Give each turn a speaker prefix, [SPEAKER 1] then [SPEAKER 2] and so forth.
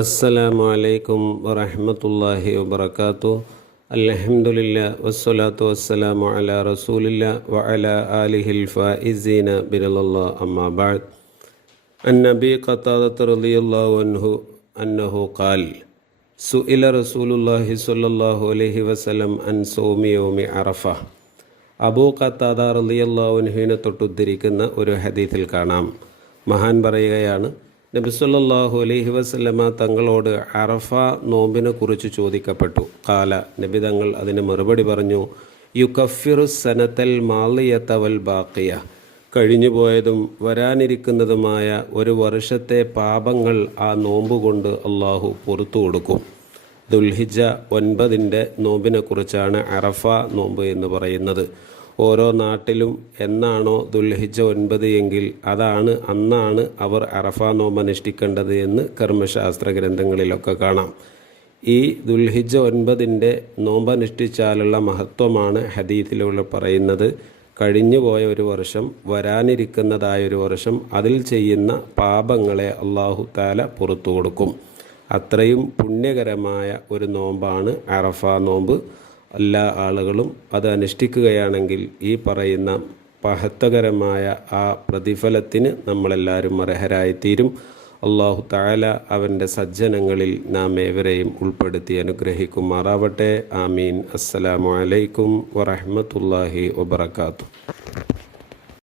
[SPEAKER 1] അസ്സലാമു അലൈക്കും വറഹ്മത്തുള്ളാഹി വബറകാതുഹു അൽഹംദുലില്ലാ വസ്സലാത്തു വസ്സലാമു അലാ റസൂലില്ലാ വഅലാ ആലിഹിൽ ഫായിസീന ബിറലല്ലാഹ് അമ്മാ ബഅദ് عن أبي قتادة رضي الله عنه أنه قال سئل رسول الله صلى الله عليه وسلم عن صوم يوم عرفة അബൂ ഖത്താദ റളിയല്ലാഹുവിനെ തൊട്ടുദ്ധരിക്കുന്ന ഒരു ഹദീത്തിൽ കാണാം മഹാൻ പറയുകയാണ് നബി സല്ലല്ലാഹു അലൈഹി വസല്ലമ തങ്ങളോട് അറഫ നോമ്പിനെ കുറിച്ച് ചോദിക്കപ്പെട്ടു. കാല നബി തങ്ങൾ അതിന് മറുപടി പറഞ്ഞു യുക്കഫിറു സനത്തൽ മാളിയത്തവൽ ബാക്കിയ കഴിഞ്ഞുപോയതും വരാനിരിക്കുന്നതുമായ ഒരു വർഷത്തെ പാപങ്ങൾ ആ നോമ്പുകൊണ്ട് അള്ളാഹു പുറത്തു കൊടുക്കും. ദുൽഹിജ ഒൻപതിന്റെ നോമ്പിനെ കുറിച്ചാണ് അറഫ നോമ്പ് എന്ന് പറയുന്നത്. ഓരോ നാട്ടിലും എന്നാണോ ദുൽഹിജ ഒൻപത് എങ്കിൽ അതാണ് അന്നാണ് അവർ അറഫ നോമ്പ് അനുഷ്ഠിക്കേണ്ടത് എന്ന് കർമ്മശാസ്ത്ര ഗ്രന്ഥങ്ങളിലൊക്കെ കാണാം. ഈ ദുൽഹിജ ഒൻപതിന്റെ നോമ്പ് അനുഷ്ഠിച്ചാലുള്ള മഹത്വമാണ് ഹദീത്തിലൂടെ പറയുന്നത്. കഴിഞ്ഞു പോയ ഒരു വർഷം വരാനിരിക്കുന്നതായ ഒരു വർഷം അതിൽ ചെയ്യുന്ന പാപങ്ങളെ അള്ളാഹു താല പുറത്തു കൊടുക്കും. അത്രയും പുണ്യകരമായ ഒരു നോമ്പാണ് അറഫ നോമ്പ്. എല്ലാ ആളുകളും അത് അനുഷ്ഠിക്കുകയാണെങ്കിൽ ഈ പറയുന്ന മഹത്വകരമായ ആ പ്രതിഫലത്തിന് നമ്മളെല്ലാവരും അർഹരായിത്തീരും. അള്ളാഹു താല അവന്റെ സജ്ജനങ്ങളിൽ നാം ഏവരെയും ഉൾപ്പെടുത്തി അനുഗ്രഹിക്കുമാറാവട്ടെ. ആമീൻ. അസ്സലാമു അലൈക്കും വറഹ്മത്തുള്ളാഹി വബറകാതുഹു.